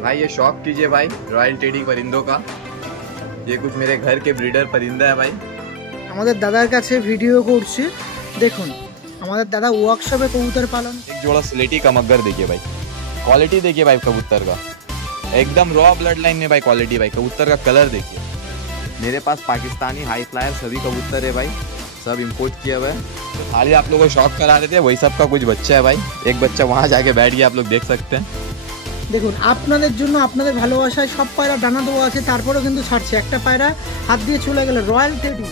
भाई ये शौक कीजिए भाई रॉयल टेडी परिंदों का। ये कुछ मेरे घर के ब्रीडर परिंदा है भाई। আমাদের দাদার কাছে ভিডিও করছি, দেখুন আমাদের দাদা ওয়ার্কশপে কবুতর পালন। एक जोड़ा स्लेटी कमगर देखिए भाई, क्वालिटी देखिए भाई कबूतर का, एकदम रॉ ब्लड लाइन में भाई क्वालिटी भाई। कबूतर का कलर देखिए। मेरे पास पाकिस्तानी हाई फ्लायर सभी कबूतर है भाई, सब इम्पोर्ट किया हुआ है। तो खाली आप लोगों को शौक करा रहे थे, वही सब का कुछ बच्चा है भाई। एक बच्चा वहाँ जाके बैठ गया, आप लोग देख सकते हैं। দেখুন আপনাদের জন্য আপনাদের ভালোবাসায় সব পায়রা ডানা দেওয়া আছে, তারপরেও কিন্তু ছাড়ছে। একটা পায়রা হাত দিয়ে চলে গেল, রয়্যাল টেডি।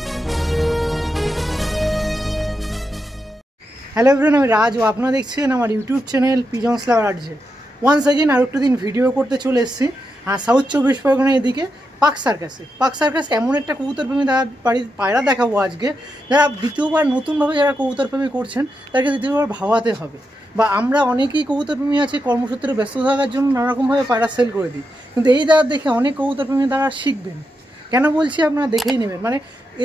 হ্যালো এভরিওয়ান, আমি রাজ ও আপনারা দেখছেন আমার ইউটিউব চ্যানেল পিজন্স লাভার আর্টে। ওয়ান্স অ্যাগেন আর একটা দিন ভিডিও করতে চলে এসেছি সাউথ 24 পরগনা এদিকে পাক সার্কাসে। পাক সার্কাস এমন একটা কবুতর প্রেমী তার বাড়ির পায়রা দেখাবো আজকে, যারা দ্বিতীয়বার নতুনভাবে যারা কবুতর প্রেমী করছেন তাদেরকে দ্বিতীয়বার ভাবাতে হবে। বা আমরা অনেকেই কবুতর প্রেমী আছে কর্মসূত্রে ব্যস্ত থাকার জন্য নানারকমভাবে পায়রা সেল করে দিই, কিন্তু এই দাদা দেখে অনেক কবুতর প্রেমী তারা শিখবেন। কেন বলছি আপনারা দেখেই নেবেন, মানে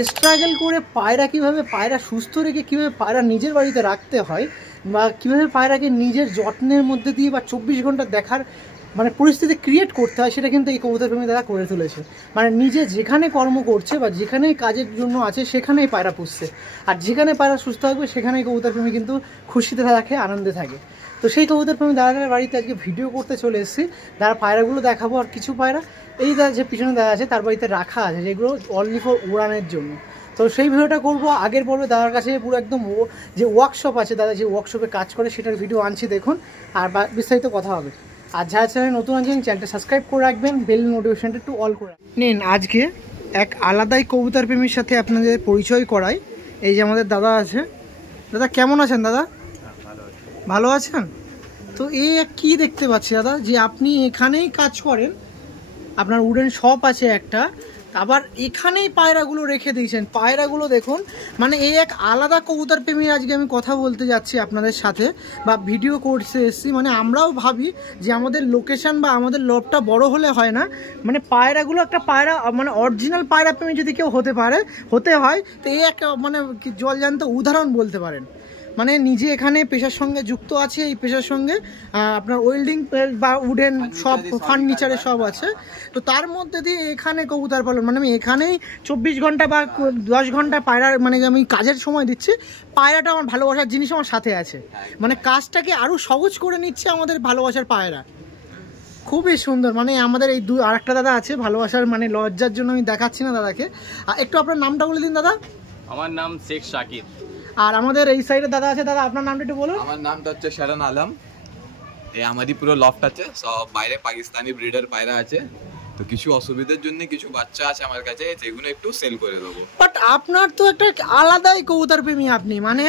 স্ট্রাগল করে পায়রা কীভাবে পায়রা সুস্থ রেখে কীভাবে পায়রা নিজের বাড়িতে রাখতে হয়, বা কীভাবে পায়রাকে নিজের যত্নের মধ্যে দিয়ে বা 24 ঘন্টা দেখার মানে পরিস্থিতি ক্রিয়েট করতে হয়, সেটা কিন্তু এই কবুতর প্রেমী তারা করে তুলেছে। মানে নিজে যেখানে কর্ম করছে বা যেখানে কাজের জন্য আছে সেখানেই পায়রা পুষছে, আর যেখানে পায়রা সুস্থ থাকবে সেখানেই কবুতর প্রেমী কিন্তু খুশিতে থাকে, আনন্দে থাকে। তো সেই কবুতর প্রেমী দাদাদের বাড়িতে আজকে ভিডিও করতে চলে এসেছি। তারা পায়রাগুলো দেখাবো, আর কিছু পায়রা এই দাদা যে পিছনে দাদা আছে তার বাড়িতে রাখা আছে, যেগুলো অনলি ফর উড়ানের জন্য। তো সেই ভিডিওটা করবো। আগের পর্বে দাদার কাছে পুরো একদম যে ওয়ার্কশপ আছে, দাদা যে ওয়ার্কশপে কাজ করে সেটার ভিডিও আনছি, দেখুন। আর বিস্তারিত কথা হবে। আর যারা চ্যানেল নতুন আছেন চ্যানেলটা সাবস্ক্রাইব করে রাখবেন, বেল নোটিফিকেশনটা একটু অল করে নিন। আজকে এক আলাদাই কবুতর প্রেমীর সাথে আপনাদের পরিচয় করাই। এই যে আমাদের দাদা আছে। দাদা কেমন আছেন দাদা? ভালো আছেন? তো এই কি দেখতে পাচ্ছি দাদা, যে আপনি এখানেই কাজ করেন, আপনার উডেন শপ আছে একটা, আবার এখানেই পায়রাগুলো রেখে দিয়েছেন। পায়রাগুলো দেখুন, মানে এই এক আলাদা কবুতর প্রেমী আজকে আমি কথা বলতে যাচ্ছি আপনাদের সাথে, বা ভিডিও করতে এসেছি। মানে আমরাও ভাবি যে আমাদের লোকেশন বা আমাদের লবটা বড় হলে হয় না, মানে পায়রাগুলো একটা পায়রা মানে অরিজিনাল পায়রা প্রেমী যদি কেউ হতে হয় তো এই এক মানে জলজান্ত উদাহরণ বলতে পারেন। মানে নিজে এখানে পেশার সঙ্গে যুক্ত আছে, এই পেশার সঙ্গে আপনার ওয়েল্ডিং বা উডেন সব ফার্নিচারে সব আছে। তো তার মধ্যে দিয়ে এখানে কবুতর পালন, মানে আমি এখানেই 24 ঘন্টা বা 10 ঘন্টা পায়রার মানে আমি কাজের সময় দিচ্ছি। পায়রাটা আমার ভালোবাসার জিনিস আমার সাথে আছে, মানে কাজটাকে আরও সহজ করে নিচ্ছে আমাদের ভালোবাসার পায়রা। খুবই সুন্দর। মানে আমাদের এই আর একটা দাদা আছে, ভালোবাসার মানে লজ্জার জন্য আমি দেখাচ্ছি না দাদাকে। একটু আপনার নামটা বলে দিন দাদা। আমার নাম শেখ শাকির। আর আমাদের এই সাইডে দাদা আছে, দাদা আপনার নামটা একটু বলুন। আমার নামটা হচ্ছে শরণ আলম। এই আমারই পুরো লফট আছে, সব বাইরে পাকিস্তানি ব্রিডার পায়রা আছে। তো কিছু অসুবিধার জন্য কিছু বাচ্চা আছে আমার কাছে, যেগুলো একটু সেল করে দেবো। বাট আপনার তো একটা আলাদাই কবুতর প্রেমী আপনি, মানে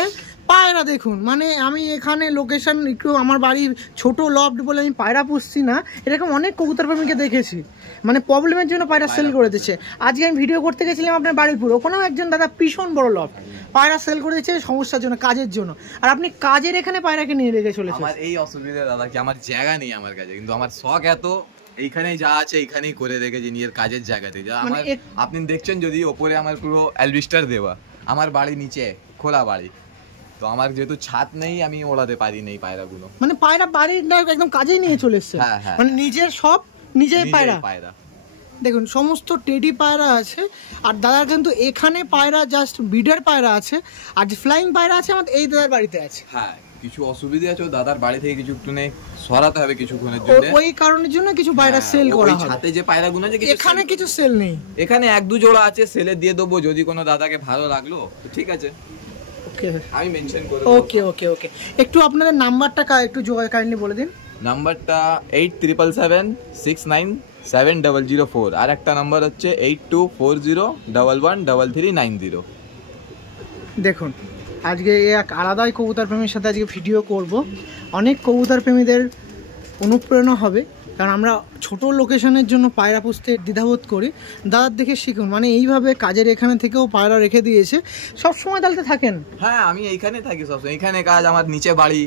পায়রা দেখুন। মানে আমি এখানে লোকেশন একটু আমার বাড়ির ছোট লফট বলে আমি পায়রা পুষছি না, এরকম অনেক কবুতর প্রেমীকে দেখেছি, মানে প্রবলেমের জন্য পায়রা সেল করে দিচ্ছে। আজকে আমি ভিডিও করতে গেছিলাম আপনার বাড়ির পুরো, ওখানেও একজন দাদা ভীষণ বড় লফট, পায়রা সেল করে দিচ্ছে সমস্যার জন্য, কাজের জন্য। আর আপনি কাজের এখানে পায়রাকে নিয়ে রেখে চলেছেন। আমার এই অসুবিধা দাদা কি আমার জায়গা নেই আমার কাছে, কিন্তু আমার শখ এত, এইখানেই যা আছে এইখানেই করে রেখেছি নিজের কাজের জায়গাতে। যা আমার আপনি দেখছেন যদি ওপরে আমার পুরো অ্যালবিস্টার দেওয়া, আমার বাড়ি নিচে খোলা বাড়ি, তো আমার যেহেতু ছাদ নেই আমি ওড়াতে পারি না এই পায়রাগুলো। মানে পায়রা বাড়ির একদম কাজেই নিয়ে চলে এসছে, মানে নিজের সব নিজের পায়রা। দেখুন সমস্ত টেডি পায়রা আছে, আর দাদার কিন্তু এখানে পায়রা জাস্ট বিডার পায়রা আছে, আর যে ফ্লাইং পায়রা আছে আমাদের এই দাদার বাড়িতে আছে। হ্যাঁ কিছু অসুবিধা আছে, দাদার বাড়ি থেকে কিছু একটু সরাতে হবে কিছুক্ষণের জন্য, ওই কারণের জন্য কিছু পায়রা সেল করা হবে। ছাদে যে পায়রাগুলো আছে এখানে কিছু সেল নেই, এখানে 1-2 জোড়া আছে, সেলে দিয়ে দেবো যদি কোনো দাদাকে ভালো লাগলো তো ঠিক আছে, ওকে আমি মেনশন করে। ওকে ওকে ওকে একটু আপনাদের নাম্বারটা একটু কাইন্ডলি বলে দিন। নাম্বারটা 8777697004, আর একটা নাম্বার হচ্ছে 8240113390। দেখুন আজকে এক আলাদাই কবুতর প্রেমীর সাথে আজকে ভিডিও করব। অনেক কবুতর প্রেমীদের অনুপ্রেরণা হবে, কারণ আমরা ছোট লোকেশনের জন্য পায়রা পুষতে দ্বিধাবোধ করি। দাদার দেখে শিখুন, মানে এইভাবে কাজের এখানে থেকেও পায়রা রেখে দিয়েছে। সব সময় তাহলে থাকেন? হ্যাঁ আমি এইখানে থাকি সবসময়, এখানে কাজ, আমার নিচে বাড়ি।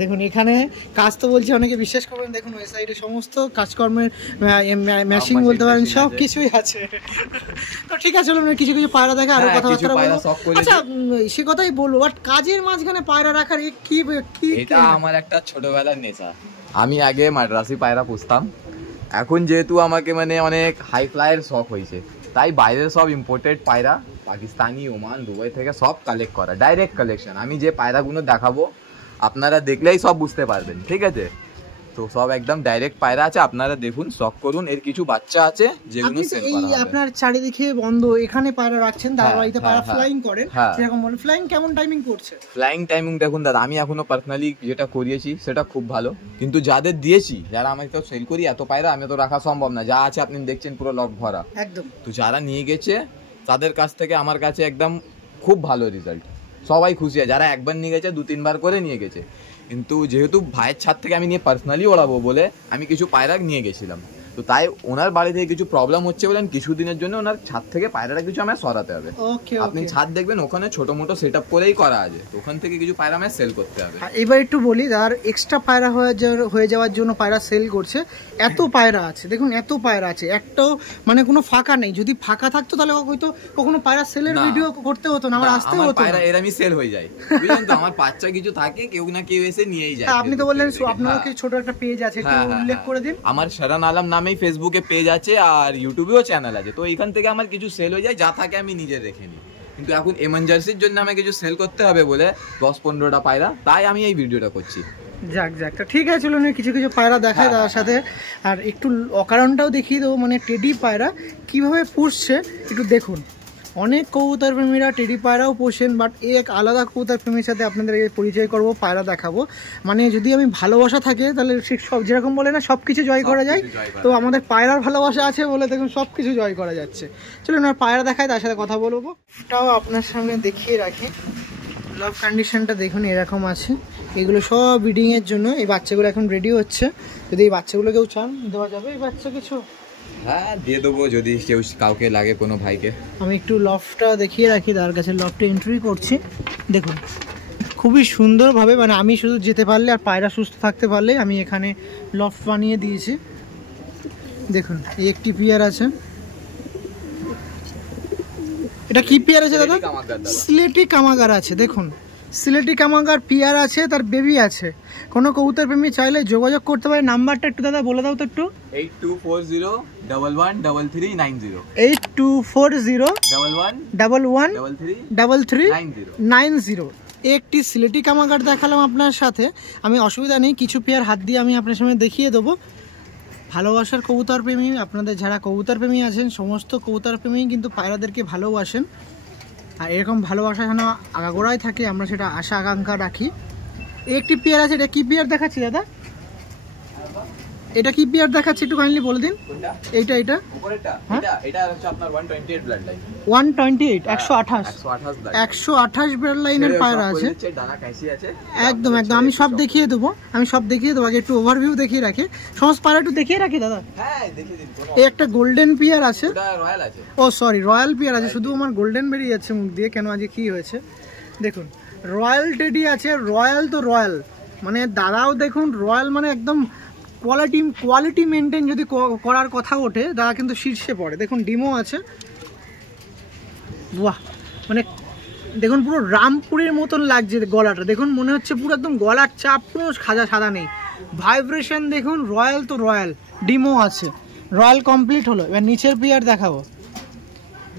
দেখুন এখানে কাজ তো বলছে অনেকে বিশ্বাস করবেন, দেখুন ওই সাইডে সমস্ত কাজকর্মের মেশিন বলতে পারেন সব কিছুই আছে। তো ঠিক আছে, কিছু কিছু পায়রা দেখে আরো কথাবার্তা বলবো। আচ্ছা সে কথাই বলবো, বাট কাজের মাঝখানে পায়রা রাখার কি এটা আমার একটা ছোটবেলার নেশা। আমি আগে মাদ্রাসি পায়রা পুষতাম, এখন যেহেতু আমাকে মানে অনেক হাই ফ্লাইয়ের শখ হয়েছে, তাই বাইরের সব ইম্পোর্টেড পায়রা পাকিস্তানি, ওমান, দুবাই থেকে সব কালেক্ট করা, ডাইরেক্ট কালেকশন। আমি যে পায়রাগুলো দেখাবো আপনারা দেখলেই সব বুঝতে পারবেন, ঠিক আছে? তো সব একদম ডাইরেক্ট পায়রা আছে, আপনারা দেখুন, শখ করুন। এর কিছু বাচ্চা আছে যেগুলো সেল করা হবে। আপনার চারিদিকে বন্ধ, এখানে পায়রা রাখছেন, দাদার বাড়িতে পায়রা ফ্লাইং করেন, সেরকম বলেন। ফ্লাইং কেমন টাইমিং করছে? ফ্লাইং টাইমিং দেখুন দাদা, আমি এখনো পার্সোনালি যেটা করিয়েছি সেটা খুব ভালো, কিন্তু যাদের দিয়েছি, যারা আমাকে তো সেল করি, এত পায়রা আমি তো রাখা সম্ভব না, যা আছে আপনি দেখছেন পুরো লক ভরা একদম। তো যারা নিয়ে গেছে তাদের কাছ থেকে আমার কাছে একদম খুব ভালো রেজাল্ট, সবাই খুশি আছে। যারা একবার নিয়ে গেছে, 2-3 বার করে নিয়ে গেছে। কিন্তু যেহেতু ভাইয়ের ছাদ থেকে আমি নিয়ে পার্সোনালি ওড়াবো বলে আমি কিছু পায়রা নিয়ে গেছিলাম, তো তাই ওনার বাড়ি থেকে কিছু প্রবলেম হচ্ছে বলে কিছুদিনের জন্য ওনার ছাদ থেকে পায়রাটা কিছু আমায় সরাতে হবে। আপনি ছাদ দেখবেন ওখানে ছোট মোটো সেট আপ করেই করা আছে, তো ওখান থেকে কিছু পায়রা আমায় সেল করতে হবে। এবার একটু বলি, আর এক্সট্রা পায়রা হয়ে যাওয়ার জন্য পায়রা সেল করছে। এত পায়রা আছে দেখুন, এত পায়রা আছে, একটাও মানে কোনো ফাঁকা নেই। যদি ফাঁকা থাকতো তাহলে হয়তো কখনো পায়রা সেলের ভিডিও করতে হতো না, আমার আসতে হতো না। পায়রা এরমই সেল হয়ে যায়, বুঝলেন তো? আমার বাচ্চা কিছু থাকে, কেউ না কেউ এসে নিয়েই যায়। আপনি তো বললেন আপনার কি ছোট একটা পেজ আছে, একটু উল্লেখ করে দিন। আমার শারান আলম নামেই ফেসবুকে পেজ আছে আর ইউটিউবেও চ্যানেল আছে, তো এইখান থেকে আমার কিছু সেল হয়ে যায়, যা থাকে আমি নিজে রেখে নিই। কিন্তু এখন এমার্জেন্সির জন্য আমাকে কিছু সেল করতে হবে বলে 10-15টা পায়রা, তাই আমি এই ভিডিওটা করছি। যাক যাক, ঠিক আছে, চলুন কিছু কিছু পায়রা দেখায় তার সাথে, আর একটু অকারণটাও দেখিয়ে দেবো, মানে টেডি পায়রা কিভাবে পুষছে একটু দেখুন। অনেক কবুতর প্রেমীরা টেডি পায়রাও পোষেন, বাট এক আলাদা কবুতর প্রেমীর সাথে আপনাদের পরিচয় করবো, পায়রা দেখাবো। মানে যদি আমি ভালোবাসা থাকে তাহলে সব, যেরকম বলে না, সব কিছু জয় করা যায়, তো আমাদের পায়রার ভালোবাসা আছে বলে দেখুন সব কিছু জয় করা যাচ্ছে। চলুন আর পায়রা দেখায়, তার সাথে কথা বলবো। এটাও আপনার সামনে দেখিয়ে রাখি, লাভ কন্ডিশনটা দেখুন এরকম আছে। এগুলো সব ব্রিডিংয়ের জন্য, এই বাচ্চাগুলো এখন রেডি হচ্ছে। যদি এই বাচ্চাগুলো কেউ চান দেওয়া যাবে এই বাচ্চা কিছু? হ্যাঁ, দিয়ে দেবো যদি কেউ কাউকে লাগে, কোনো ভাইকে। আমি একটু লফটটা দেখিয়ে রাখি, তার কাছে লফটে এন্ট্রি করছি। দেখুন খুবই সুন্দরভাবে, মানে আমি শুধু যেতে পারলে আর পায়রা সুস্থ থাকতে পারলে আমি এখানে লফট বানিয়ে দিয়েছি। দেখুন এই একটি পেয়ার আছে। এটা কি পেয়ার আছে দাদা? সিলেটি কামাগার আছে। দেখুন সিলেটি কামাগার পেয়ার আছে, তার বেবি আছে। কোনো কবুতর প্রেমী চাইলে যোগাযোগ করতে পারে। নাম্বারটা একটু দাদা বলে দাও তো একটু। 8240113390 8240113390। একটি সিলেটি কামাগার দেখালাম আপনার সাথে, আমি অসুবিধা নেই, কিছু পেয়ার হাত দিয়ে আমি আপনার সামনে দেখিয়ে দেবো। ভালোবাসার কবুতর প্রেমী, আপনাদের যারা কবুতর প্রেমী আছেন, সমস্ত কবুতর প্রেমী কিন্তু পায়রাদেরকে ভালোবাসেন, আর এরকম ভালোবাসা যেন আগাগোড়ায় থাকে, আমরা সেটা আশা আকাঙ্ক্ষা রাখি। একটি পেয়ার আছে, এটা কি পেয়ার দেখাচ্ছি দাদা? এটা কি পেয়ার দেখাচ্ছি একটু কাইন্ডলি বলে দিন। এইটা এটা উপরেরটা, এটা হচ্ছে আপনার 128 ব্লাড লাইন। 128 128 ব্লাড লাইনের পায়রা আছে। ডানা কাইসি আছে। একদম একদম, আমি সব দেখিয়ে দেবো, আগে একটু ওভারভিউ দেখিয়ে রাখি, সমস্ত পায়রা একটু দেখিয়ে রাখি দাদা। হ্যাঁ দেখিয়ে দিন। এই একটা গোল্ডেন পেয়ার আছে, ওটা রয়্যাল আছে। ও সরি, রয়্যাল পেয়ার আছে। শুধু আমার গোল্ডেন বেরিয়ে যাচ্ছে মুখ দিয়ে, কেন আজকে কি হয়েছে? দেখুন রয়্যাল টেডি আছে। রয়্যাল তো রয়্যাল, মানে দাদাও দেখুন রয়্যাল, মানে একদম কোয়ালিটি মেনটেন যদি করার কথা ওঠে, দাদা কিন্তু শীর্ষে পড়ে। দেখুন ডিমও আছে। বাহ, মানে দেখুন পুরো রামপুরের মতন লাগছে গলাটা, দেখুন মনে হচ্ছে পুরো একদম গলার চাপ, পুরো সাদা নেই, ভাইব্রেশন দেখুন। রয়্যাল তো রয়্যাল, ডিমও আছে। রয়্যাল কমপ্লিট হলো। এবার নিচের পেয়ার দেখাবো।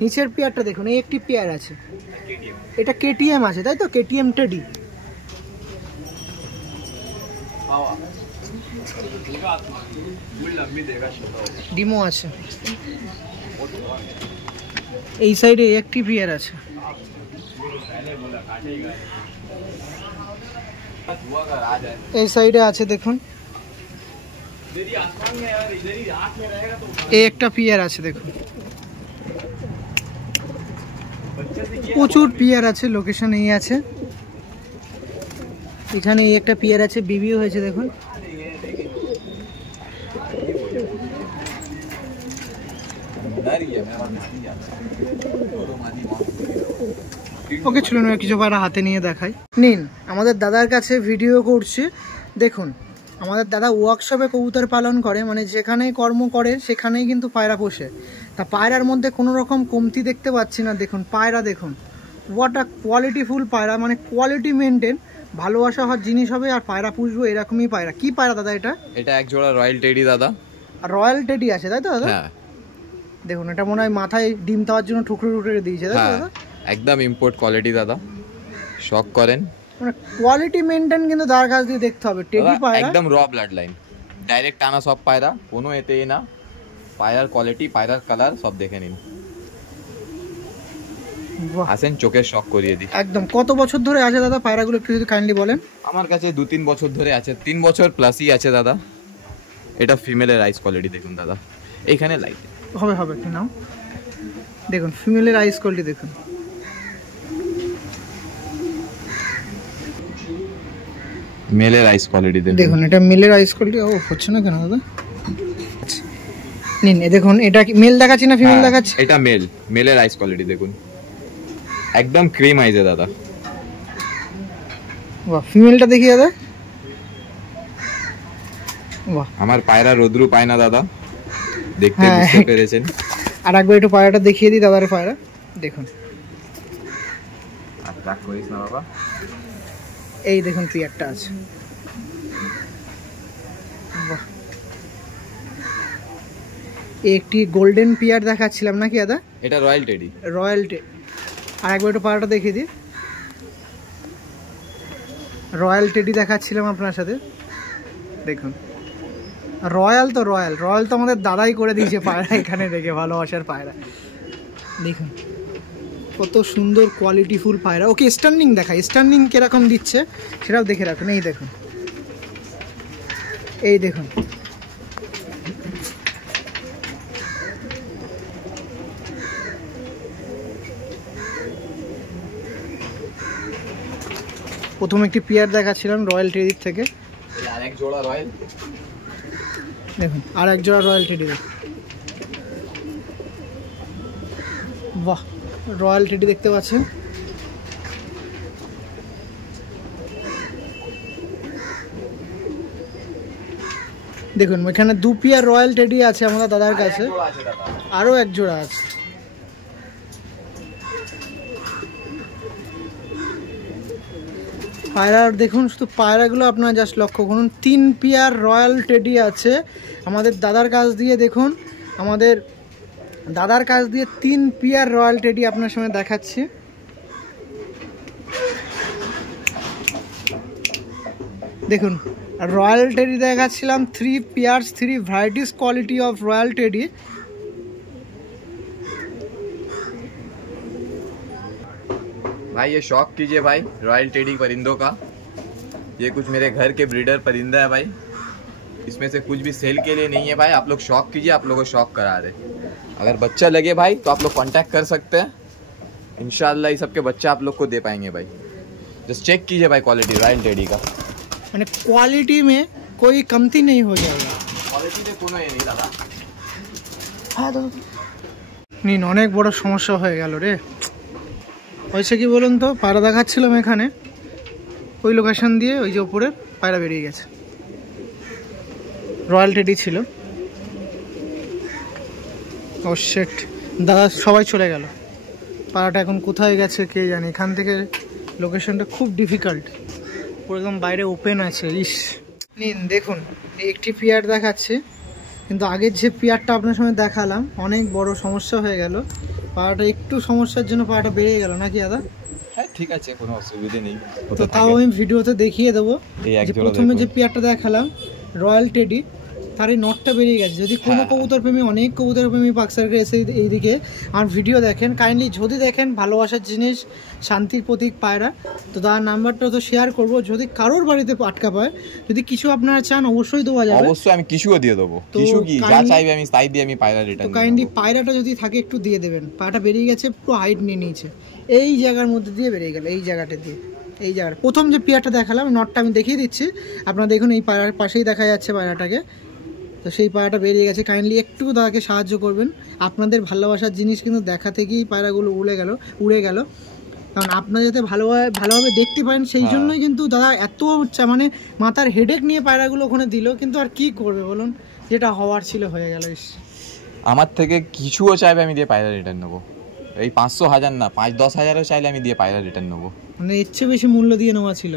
নিচের পেয়ারটা দেখুন, এই একটি পেয়ার আছে, এটা কেটিএম আছে, তাই তো? KTM teddy. ডিমো আছে। এই সাইডে একটি পেয়ার আছে। এই সাইডে আছে দেখুন, এই একটা পেয়ার আছে দেখুন। প্রচুর পেয়ার আছে, লোকেশন এই আছে। এখানে এই একটা পেয়ার আছে, বিবিও হয়েছে দেখুন। ওকে চলুন কিছু পায়রা হাতে নিয়ে দেখাই। নিন, আমাদের দাদার কাছে ভিডিও করছি। দেখুন আমাদের দাদা ওয়ার্কশপে কবুতর পালন করে, মানে যেখানে কর্ম করে সেখানেই কিন্তু পায়রা পোষে। তা পায়রার মধ্যে কোনো রকম কমতি দেখতে পাচ্ছি না। দেখুন পায়রা দেখুন, হোয়াট আ কোয়ালিটিফুল পায়রা, মানে কোয়ালিটি মেনটেন। ভালোবাসা হওয়ার জিনিস হবে, আর পায়রা পুষবো এরকমই পায়রা। কি পায়রা দাদা এটা? এটা এক জোড়া রয়্যাল টেডি দাদা, রয়্যাল টেডি আছে তাই তো দাদা? হ্যাঁ দেখুন এটা মনে হয় মাথায় ডিম দেওয়ার জন্য টুকরো টুকরো দিয়েছে তাই তো হ্যাঁ দাদা? একদম ইম্পোর্ট কোয়ালিটি দাদা, শক করেন। মানে কোয়ালিটি মেনটেন কিন্তু তার কাছ দিয়ে দেখতে হবে। টেডি পায়রা একদম র ব্লাড লাইন, ডাইরেক্ট আনা সব পায়রা, কোনো এতেই না। পায়রার কোয়ালিটি, পায়রার কালার সব দেখে নিন। বাহ, আসেন চোখের শক করিয়ে দিই। একদম। কত বছর ধরে আছে দাদা পায়রাগুলো একটু যদি কাইন্ডলি বলেন? আমার কাছে 2-3 বছর ধরে আছে, 3 বছর প্লাসই আছে দাদা। এটা ফিমেলের আইস কোয়ালিটি দেখুন দাদা, এইখানে লাইট হবে হবে একটু নাও। দেখুন ফিমেলের আইস কোয়ালিটি দেখুন। মেলের আইস কোয়ালিটি দেখুন এটা মেলের আইস কোয়ালিটি। ও হচ্ছে না কেন দাদা? নিন দেখুন, এটা কি মেল দেখাচ্ছি না ফিমেল দেখাচ্ছি? এটা মেল, মেলের আইস কোয়ালিটি দেখুন, একদম ক্রিম আইজে দাদা। বাহ, ফিমেলটা দেখি দাদা। বাহ, আমার পায়রা রোদ্রু পায় না দাদা, দেখতে হ্যাঁ। বুঝতে পেরেছেন। আর একবার একটু পায়রাটা দেখিয়ে দিই দাদার পায়রা দেখুন। আর রাগ করিস না বাবা। এই দেখুন পিয়ারটা আছে। বাহ, একটি গোল্ডেন পিয়ার দেখাচ্ছিলাম নাকি দাদা? এটা রয়্যাল টেডি। রয়্যাল আর একবার একটু পায়রাটা দেখিয়ে দিই। রয়্যাল টেডি দেখাচ্ছিলাম আপনার সাথে, দেখুন। রয়্যাল তো রয়্যাল, রয়্যাল তো আমাদের দাদাই করে দিয়েছে পায়রা এখানে দেখে, ভালোবাসার পায়রা দেখুন কত সুন্দর কোয়ালিটিফুল পায়রা। ওকে স্টার্নিং দেখায়, স্টার্নিং কিরকম দিচ্ছে সেটাও দেখে রাখুন। এই দেখুন, এই দেখুন প্রথম একটি পিয়ার দেখাচ্ছিলাম রয়্যাল টেডির থেকে, আর এক জোড়া রয়্যাল দেখুন আর এক জোড়া রয়্যাল টেডি দেখুন। বাহ, রয়্যাল টেডি দেখতে পাচ্ছেন। দেখুন এখানে 2 পেয়ার রয়্যাল টেডি আছে আমাদের দাদার কাছে, আরও এক জোড়া আছে। পায়রার দেখুন, শুধু পায়রাগুলো আপনারা জাস্ট লক্ষ্য করুন। 3 পেয়ার রয়্যাল টেডি আছে আমাদের দাদার কাছ দিয়ে। দেখুন আমাদের দাদার কাছ দিয়ে 3 পেয়ার রয়্যাল টেডি আপনার সামনে দেখাচ্ছি। দেখুন রয়্যাল টেডি দেখাচ্ছিলাম 3 pairs, 3 varieties quality of royal teddy. भाई ये शौक कीजिए भाई रॉयल टेडी परिंदों का। ये कुछ मेरे घर के ब्रीडर परिंदा है भाई, इसमें से कुछ भी सेल के लिए नहीं है भाई। आप लोग शौक कीजिए, आप लोगों को शौक करा रहे। अगर बच्चा लगे भाई तो आप लोग कांटेक्ट कर सकते हैं, इंशाल्लाह ये सब के बच्चा आप लोग को दे पाएंगे भाई। जस्ट चेक कीजिए भाई क्वालिटी रॉयल टेडी का, মানে কোয়ালিটি মে कोई कमती नहीं हो जाएगा। क्वालिटी में कोनो ये नहीं दादा। হ্যাঁ দাদা নিন, অনেক বড় সমস্যা হয়ে গেল রে। হয়েছে কি বলুন তো, পায়রা দেখাচ্ছিলাম এখানে, ওই লোকেশন দিয়ে ওই যে ওপরের পায়রা বেরিয়ে গেছে, রয়্যাল টেডি ছিল। ও শিট, দাদা সবাই চলে গেল, পায়রাটা এখন কোথায় গেছে কে জানে। এখান থেকে লোকেশনটা খুব ডিফিকাল্ট, একদম বাইরে ওপেন আছে। ইস, নিন দেখুন একটি পেয়ার দেখাচ্ছে, কিন্তু আগের যে পেয়ারটা আপনার সঙ্গে দেখালাম অনেক বড় সমস্যা হয়ে গেল। পায়রাটা একটু সমস্যার জন্য পায়রাটা বেরিয়ে গেল নাকি দাদা? হ্যাঁ ঠিক আছে, কোনো অসুবিধা নেই। তো তাও আমি ভিডিওতে দেখিয়ে দেবো যে প্রথমে যে পেয়ারটা দেখালাম রয়্যাল টেডি, তার এই নটটা বেরিয়ে গেছে। যদি কোনো কবুতর প্রেমী, অনেক কবুতর প্রেমী পাকসার্কে এসে এইদিকে আমার ভিডিও দেখেন, কাইন্ডলি যদি দেখেন ভালোবাসার জিনিস, শান্তির প্রতীক পায়রা, তো তার নাম্বারটা তো শেয়ার করব। যদি কারোর বাড়িতে আটকা পায়, যদি কিছু আপনারা চান অবশ্যই দেওয়া যাবে। অবশ্যই আমি কিছুও দিয়ে দেবো, কিছু কি যা চাইবে আমি তাই দিয়ে আমি পায়রা রিটার্ন। তো কাইন্ডলি পায়রাটা যদি থাকে একটু দিয়ে দেবেন। পায়রাটা বেরিয়ে গেছে, পুরো হাইট নিয়ে নিয়েছে, এই জায়গার মধ্যে দিয়ে বেরিয়ে গেল, এই জায়গাটা দিয়ে, এই জায়গাটা। প্রথম যে পেয়ারটা দেখালাম নটটা আমি দেখিয়ে দিচ্ছি, আপনারা দেখুন এই পায়রার পাশেই দেখা যাচ্ছে পায়রাটাকে। তো সেই পায়রাটা বেরিয়ে গেছে, কাইন্ডলি একটু দাদাকে সাহায্য করবেন। আপনাদের ভালোবাসার জিনিস কিন্তু দেখা থেকেই পায়রাগুলো উড়ে গেল, কারণ আপনারা যাতে ভালোভাবে দেখতে পারেন সেই জন্যই কিন্তু দাদা এত মানে মাথার হেডেক নিয়ে পায়রাগুলো ওখানে দিল। কিন্তু আর কি করবে বলুন, যেটা হওয়ার ছিল হয়ে গেল। আমার থেকে কিছুও চাইবে আমি দিয়ে পায়রা রিটার্ন নেবো, এই 500,000 না 5-10 হাজারও চাইলে আমি দিয়ে পায়রা রিটার্ন নেবো। মানে এর চেয়ে বেশি মূল্য দিয়ে নেওয়া ছিল।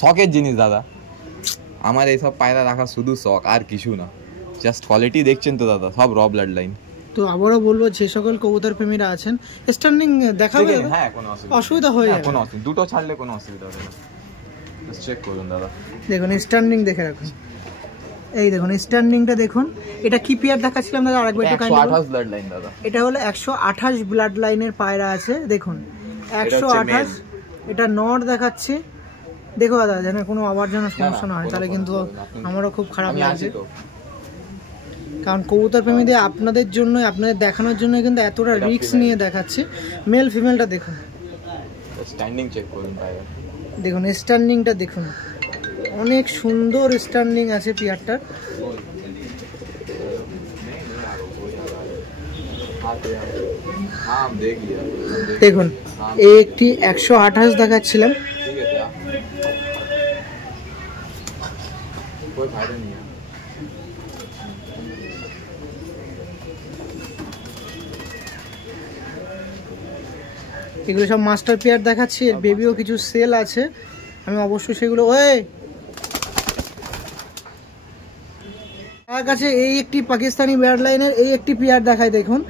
শখের জিনিস দাদা, আমার এইসব পায়রা রাখা শুধু শখ, আর কিছু না। জাস্ট কোয়ালিটি দেখছেন তো দাদা, সব র ব্লাড লাইন। তো আবারও বলবো যে সকল কবুতর প্রেমীরা আছেন, স্ট্যান্ডিং দেখাবে দাদা? হ্যাঁ, কোনো অসুবিধা হয়ে যাবে, কোনো অসুবিধা, দুটো ছাড়লে কোনো অসুবিধা হবে না। জাস্ট চেক করুন দাদা, দেখুন স্ট্যান্ডিং দেখে রাখুন। এই দেখুন স্ট্যান্ডিংটা দেখুন। এটা কি পেয়ার দেখাচ্ছিলাম দাদা, আরেকবার একটু কাইন্ডলি 128 ব্লাড লাইন দাদা। এটা হলো 128 ব্লাড লাইনের পায়রা আছে, দেখুন 128। এটা নর দেখাচ্ছে, দেখো দাদা যেন কোনো আবার যেন সমস্যা না হয়, তাহলে কিন্তু আমারও খুব খারাপ লাগছে। কারণ কবুতর প্রেমীদের আপনাদের জন্য, আপনাদের দেখানোর জন্য কিন্তু এতটা রিস্ক নিয়ে দেখাচ্ছি। মেল ফিমেলটা দেখুন, স্ট্যান্ডিং চেক করুন পায়রা, দেখুন স্ট্যান্ডিংটা দেখুন, অনেক সুন্দর স্ট্যান্ডিং আছে পেয়ারটার। দেখুন এই একটি 128 দেখাচ্ছিলাম, এগুলো সব মাস্টার পেয়ার দেখাচ্ছি। এর বেবিও কিছু সেল আছে, আমি অবশ্যই সেগুলো আমার কাছে এই একটি পাকিস্তানি ব্লাড লাইনের এই একটি পেয়ার দেখায়। দেখুন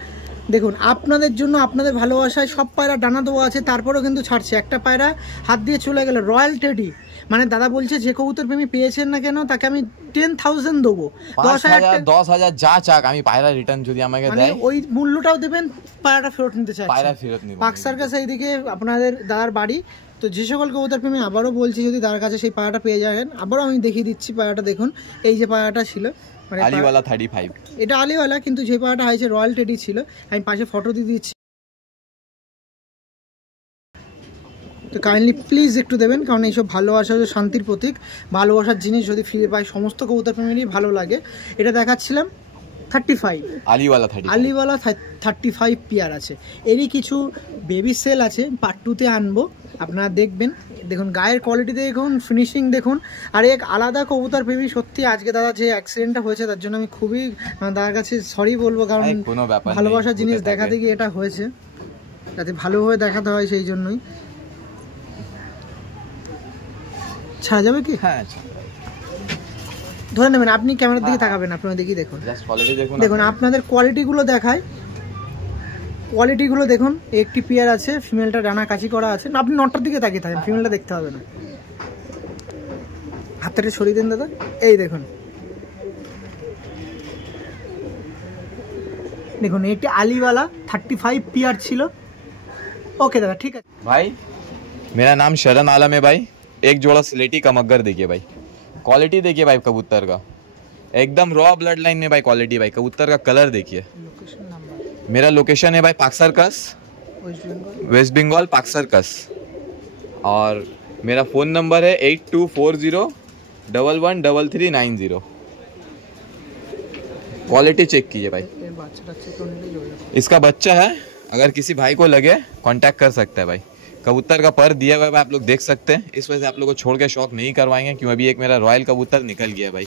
দেখুন আপনাদের জন্য, আপনাদের ভালোবাসায় সব পায়রা ডানা দেওয়া আছে, তারপরেও কিন্তু ছাড়ছে। একটা পায়রা হাত দিয়ে চলে গেল, রয়্যাল টেডি। মানে দাদা বলছে যে কবুতর প্রেমী পেয়েছেন না কেন তাকে আমি 10,000 দেবো, 10,000 যা চাক আমি পায়রা রিটার্ন যদি আমাকে দেয় ওই মূল্যটাও দেবেন, পায়রাটা ফেরত নিতে চাই। পায়রা ফেরত নিব। পাক সার্কাস এইদিকে আপনাদের দাদার বাড়ি। তো যে সকল কবুতর প্রেমী আবারও বলছি যদি দাদার কাছে সেই পায়রাটা পেয়ে যাবেন, আবারও আমি দেখিয়ে দিচ্ছি পায়রাটা। দেখুন এই যে পায়রাটা ছিল, মানে আলিওয়ালা 35, এটা আলিওয়ালা, কিন্তু যে পায়রাটা হয়েছে রয়্যাল টেডি ছিল। আমি পাশে ফটো দিয়ে দিচ্ছি, তো কাইন্ডলি প্লিজ একটু দেবেন, কারণ এইসব ভালোবাসা শান্তির প্রতীক, ভালোবাসার জিনিস যদি ফিরে পাই সমস্ত কবুতর প্রেমীরই ভালো লাগে। এটা দেখাচ্ছিলাম 35, আলিওয়ালা 35 পেয়ার আছে। এরই কিছু বেবি সেল আছে, পার্ট 2-তে আনবো, আপনারা দেখবেন। দেখুন গায়ের কোয়ালিটি দেখুন, ফিনিশিং দেখুন। আর এক আলাদা কবুতর প্রেমী, সত্যি আজকে দাদা যে অ্যাক্সিডেন্টটা হয়েছে তার জন্য আমি খুবই দাদার কাছে সরি বলবো, কারণ ভালোবাসার জিনিস দেখাতে গিয়ে এটা হয়েছে, যাতে ভালোভাবে দেখাতে হয় সেই জন্যই। ছাড়া যাবে কি? হ্যাঁ ধরে নেবেন, আপনি ক্যামেরার দিকে তাকাবেন, আপনার দিকেই দেখুন। দেখুন আপনাদের কোয়ালিটিগুলো দেখায়, কোয়ালিটিগুলো দেখুন। একটি পেয়ার আছে, ফিমেলটা ডানা কাচি করা আছে। আপনি নটটার দিকে তাকিয়ে থাকেন, ফিমেলটা দেখতে হবে না। হাতটা সরিয়ে দেন দাদা। এই দেখুন, দেখুন একটি আলিওয়ালা 35 পেয়ার ছিল। ओके दादा ठीक है भाई। मेरा नाम शरण आलम है भाई। एक जोड़ा स्लेटी का मगर देखिए भाई, क्वालिटी देखिए भाई कबूतर का, एकदम रॉ ब्लड लाइन में भाई क्वालिटी भाई। कबूतर का कलर देखिए। मेरा लोकेशन है भाई पाक सर्कस, वेस्ट बंगाल पाक सर्कस। और मेरा फ़ोन नंबर है 8240113390। क्वालिटी चेक कीजिए भाई। इसका बच्चा है, अगर किसी भाई को लगे कांटेक्ट कर सकता है भाई। कबूतर का पर दिया हुआ है आप लोग देख सकते हैं। इस वजह से आप लोग को छोड़ के शौक नहीं करवाएंगे, क्यों अभी एक मेरा रॉयल कबूतर निकल गया भाई।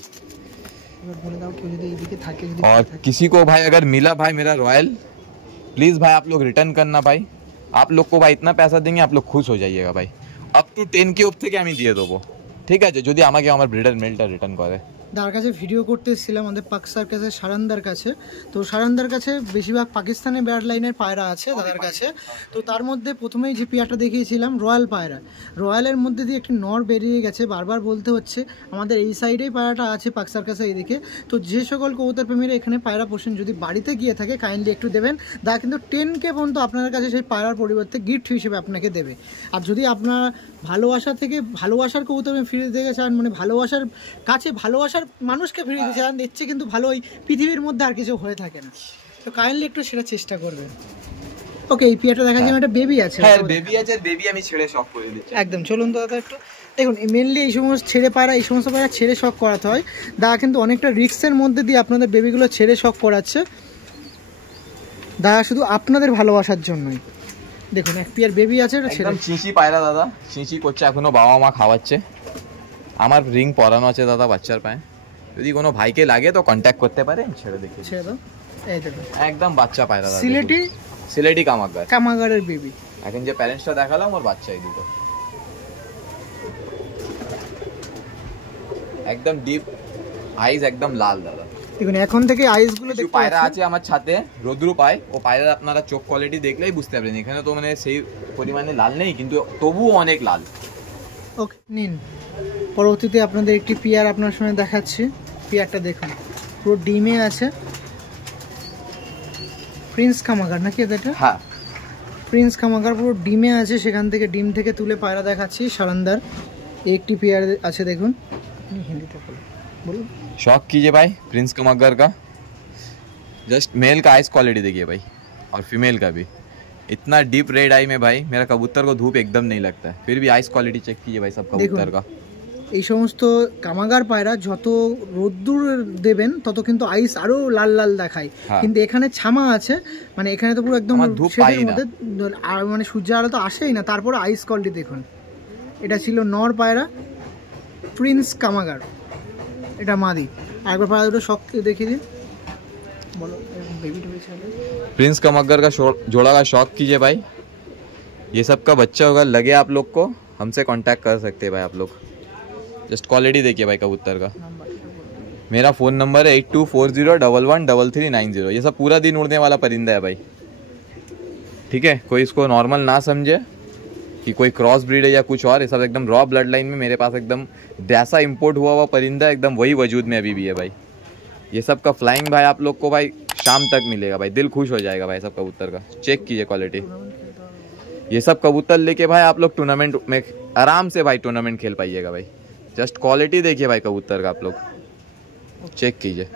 और किसी को भाई अगर मिला भाई मेरा रॉयल, प्लीज़ भाई आप लोग रिटर्न करना भाई। आप लोग को भाई इतना पैसा देंगे आप लोग खुश हो जाइएगा भाई। अप टू 10 के ऊपर থেকে আমি দিয়ে দেবো, ঠিক আছে, যদি আমাকে আমার ব্রিডার মেলটা রিটার্ন করে। দার কাছে ভিডিও করতে এসেছিলাম আমাদের পাক সার্কাসের সারান্দার কাছে। তো সারান্দার কাছে বেশিরভাগ পাকিস্তানি ব্লাড লাইনের পায়রা আছে দাদার কাছে। তো তার মধ্যে প্রথমেই যে পেয়ারটা দেখিয়েছিলাম রয়্যাল পায়রা, রয়্যালের মধ্যে দিয়ে একটি নর বেরিয়ে গেছে। বারবার বলতে হচ্ছে আমাদের এই সাইডেই পায়রাটা আছে পাক সার্কাসে এইদিকে। তো যে সকল কবুতর প্রেমীরা এখানে পায়রা পোষেন, যদি বাড়িতে গিয়ে থাকে কাইন্ডলি একটু দেবেন। দা কিন্তু 10K পর্যন্ত আপনার কাছে সেই পায়রার পরিবর্তে গিফট হিসেবে আপনাকে দেবে। আর যদি আপনার ভালোবাসা থেকে ভালোবাসার কবুতর ফিরে দিতে চান, মানে ভালোবাসার কাছে ভালোবাসার মানুষকে ফিরে দিতে চান, দেখছে কিন্তু ভালো ওই পৃথিবীর মধ্যে আর কিছু হয়ে থাকে না। তো কাইন্ডলি একটু সেটা চেষ্টা করবেন। ওকে এই পেয়ারটা দেখা যায়, একটা বেবি আছে। হ্যাঁ বেবি আছে, বেবি আমি ছেড়ে শক করে দিচ্ছি একদম। চলুন তো দাদা একটু দেখুন, মেনলি এই সমস্ত ছেড়ে পায়রা, এই সমস্ত পায়রা ছেড়ে শক করাতে হয়। দাদা কিন্তু অনেকটা রিস্কের মধ্যে দিয়ে আপনাদের বেবিগুলো ছেড়ে শক করাচ্ছে দাদা, শুধু আপনাদের ভালোবাসার জন্যই। দেখুন এক পেয়ার বেবি আছে, একদম চিঁচি পায়রা দাদা, চিঁচি করছে, এখনো বাবা মা খাওয়াচ্ছে। আমার রিং পরানো আছে দাদা বাচ্চার পায়ে, যদি কোনো ভাইকে লাগে তো কন্ট্যাক্ট করতে পারেন। ছেড়ে দেখি, ছেড়ে দাও। এই দেখুন একদম বাচ্চা পায়রা দাদা, সিলেটি কামাগার, কামাগারের বেবি। এখন যে প্যারেন্টসটা দেখালাম ওর বাচ্চা এই দুটো, একদম ডিপ আইজ, একদম লাল দাদা। দেখুন এখন থেকে আইসগুলো কিছু দেখতে পায়রা পাচ্ছেন। আছে আমার ছাদে রোদ্রু পায়, ও পায়রা আপনারা চোখ কোয়ালিটি দেখলেই বুঝতে পারবেন। এখানে তো মানে সেই পরিমাণে লাল নেই, কিন্তু তবুও অনেক লাল। ওকে নিন, পরবর্তীতে আপনাদের একটি পেয়ার আপনার সামনে দেখাচ্ছি। পেয়ারটা দেখুন পুরো ডিমে আছে, প্রিন্স কামাগার নাকি এটা? হ্যাঁ, প্রিন্স কামাগার পুরো ডিমে আছে, সেখান থেকে ডিম থেকে তুলে পায়রা দেখাচ্ছি সারান্দার। একটি পেয়ার আছে দেখুন, হিন্দিতে বলুন। शौक कीजिए भाई प्रिंस कमगर का। जस्ट मेल का आइस क्वालिटी देखिए भाई, और फीमेल का भी इतना डीप रेड आई में भाई मेरा कबूतर को धूप एकदम नहीं लगता है। फिर भी आइस क्वालिटी चेक कीजिए भाई सब कबूतर का। এই সমস্ত কামাগার পায়রা যত রোদ্দুর দেবেন তত কিন্তু আইস আরো লাল লাল দেখায়, কিন্তু এখানে ছামা আছে, মানে এখানে তো পুরো একদম শেডের মধ্যে, আর মানে সূর্যের আলো তো আসেই না, তারপরে আইস কোয়ালিটি দেখুন। এটা ছিল নর পায়রা প্রিন্স কামাগার, এটা মাদি। আরেকবার পায়রা দুটো শখ দেখিয়ে দিন, বলো বেবি টেবি ছেলে। प्रिंस कमगर का जोड़ा का शौक कीजिए भाई, ये सब का बच्चा होगा, लगे आप लोग को हमसे कांटेक्ट कर सकते हैं भाई आप लोग। जस्ट क्वालिटी देखिए भाई कबूतर का। मेरा फ़ोन नंबर है 8240113390। ये सब पूरा दिन उड़ने वाला परिंदा है भाई, ठीक है। कोई इसको नॉर्मल ना समझे कि कोई क्रॉस ब्रीड है या कुछ और। ये सब एकदम रॉ ब्लड लाइन में मेरे पास एकदम जैसा इंपोर्ट हुआ हुआ परिंदा एकदम वही वजूद में अभी भी है भाई। ये सब का फ्लाइंग भाई आप लोग को भाई शाम तक मिलेगा भाई, दिल खुश हो जाएगा भाई सब कबूतर का। चेक कीजिए क्वालिटी। ये सब कबूतर लेके भाई आप लोग टूर्नामेंट में आराम से भाई टूर्नामेंट खेल पाइएगा भाई। जस्ट क्वालिटी देखिए भाई कबूतर का, आप लोग चेक कीजिए।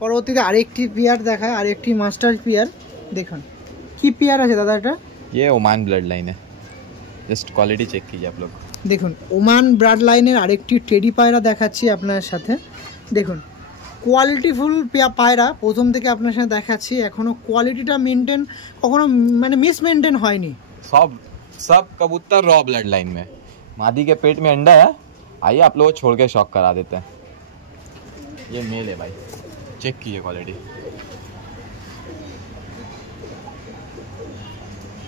পরবর্তীতে আরেকটি পেয়ার দেখায়, আরেকটি মাস্টার পেয়ার দেখুন। কি পেয়ার আছে দাদা এটা? ये ओमान ब्लड लाइन है, जस्ट क्वालिटी चेक कीजिए आप लोग। দেখুন ওমান ব্রাড লাইনের আরেকটি টেডি পায়রা দেখাচ্ছি আপনার সাথে। দেখুন কোয়ালিটিফুল পায়রা প্রথম থেকে আপনার সাথে দেখাচ্ছি, এখনো কোয়ালিটিটা মেনটেন কখনো মানে মিস মেনটেন হয়নি। सब कबूतर रॉ ब्लड लाइन में। मादी के पेट में अंडा है, आइए आप लोग छोड़ के शॉक करा देते हैं। ये मेल है भाई, चेक कीजिए क्वालिटी।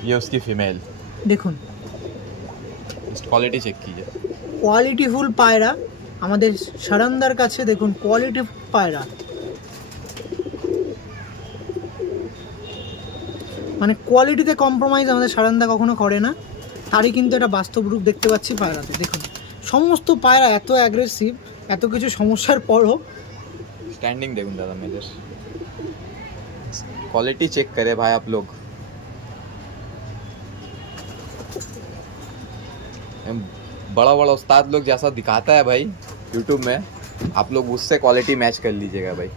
ये उसकी फीमेल, দেখুন क्वालिटी चेक कीजिए। কোয়ালিটিফুল পায়রা আমাদের সারান্দার কাছে, দেখুন কোয়ালিটি পায়রা, মানে কোয়ালিটিতে কম্প্রোমাইজ আমাদের সারান্দা কখনো করে না, তারই কিন্তু একটা বাস্তব রূপ দেখতে পাচ্ছি পায়রাতে। দেখুন সমস্ত পায়রা এত অ্যাগ্রেসিভ, এত কিছু সমস্যার পরও स्टैंडिंग देखूँ दादा मेरे, क्वालिटी चेक करे भाई आप लोग। बड़ा बड़ा उस्ताद लोग जैसा दिखाता है भाई यूट्यूब में, आप लोग उससे क्वालिटी मैच कर लीजिएगा भाई।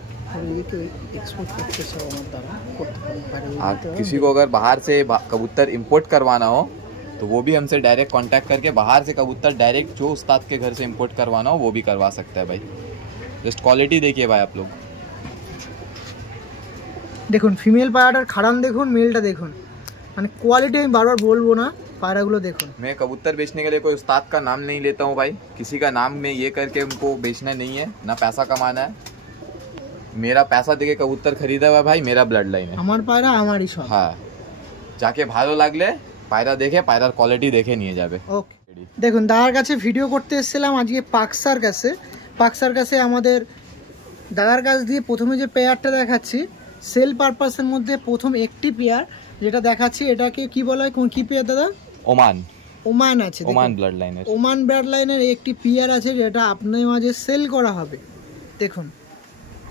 किसी को अगर बाहर से कबूतर इंपोर्ट करवाना हो तो वो भी हमसे डायरेक्ट कांटेक्ट करके बाहर से कबूतर डायरेक्ट जो उस्ताद के घर से इंपोर्ट करवाना हो वो भी करवा सकता है भाई। जस्ट क्वालिटी देखिए भाई आप लोग। দেখুন ফিমেল পায়রাটার খাড়ান দেখুন, মেলটা দেখুন, মানে কোয়ালিটি আমি বারবার বলবো না, পায়রাগুলো দেখুন। मैं कबूतर बेचने के लिए कोई उस्ताद का नाम नहीं लेता हूँ भाई, किसी का नाम में ये करके उनको बेचना नहीं है, ना पैसा कमाना है। मेरा पैसा देके कबूतर खरीदा हुआ भाई मेरा ब्लड लाइन है। আমার পায়রা আমারই সব। हाँ, जाके ভালো লাগলে পায়রা দেখে পায়রার কোয়ালিটি দেখে নিয়ে যাবে। ওকে দেখুন দাদার কাছে ভিডিও করতে এসেছিলাম আজকে পাকসার কাছে। পাকসার কাছে আমাদের দাদার কাছ দিয়ে প্রথমে যে পেয়ারটা দেখাচ্ছি সেল পারপাসের মধ্যে প্রথম একটি পেয়ার যেটা দেখাচ্ছি, এটাকে কি বলা হয়, কোন কি পেয়ার দাদা? ওমান। ওমান আছে, ওমান ব্লাড লাইনের, ওমান ব্লাড লাইনের একটি পেয়ার আছে যেটা আপনার মাঝে সেল করা হবে। দেখুন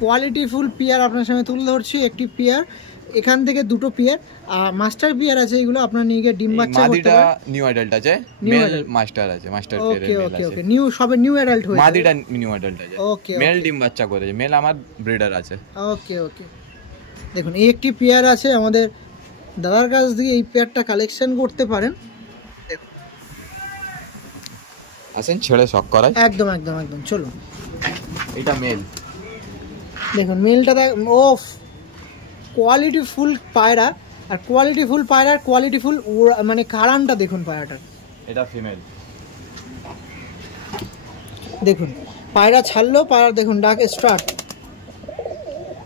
কোয়ালিটিফুল পেয়ার আপনার সামনে তুলে ধরছি। একটি পেয়ার, এখান থেকে দুটো পেয়ার আর মাস্টার পেয়ার আছে, এগুলো আপনার নিয়ে গিয়ে ডিম বাচ্চা করতে পারে। মাদিটা নিউ অ্যাডাল্ট আছে, মেল মাস্টার আছে, মাস্টার পেয়ার ওকে মেল ওকে আছে। ওকে নিউ সবে নিউ অ্যাডাল্ট হয়েছে, মাদিটা নিউ অ্যাডাল্ট আছে, ওকে মেল ডিম বাচ্চা করেছে, মেল আমার ব্রিডার আছে। ওকে ওকে দেখুন এই একটি পেয়ার আছে, আমাদের দাদার কাছ দিয়ে এই পেয়ারটা কালেকশন করতে পারেন। দেখুন আসেন ছেড়ে শক করায়, একদম একদম একদম চলুন। এটা মেল, দেখুন মেলটা ওফ কোয়ালিটিফুল পায়রা, আর কোয়ালিটিফুল পায়রার কোয়ালিটিফুল মানে কারানটা দেখুন পায়রাটার। এটা ফিমেল, দেখুন পায়রা ছাড়লো, পায়রা দেখুন ডাক স্টার্ট।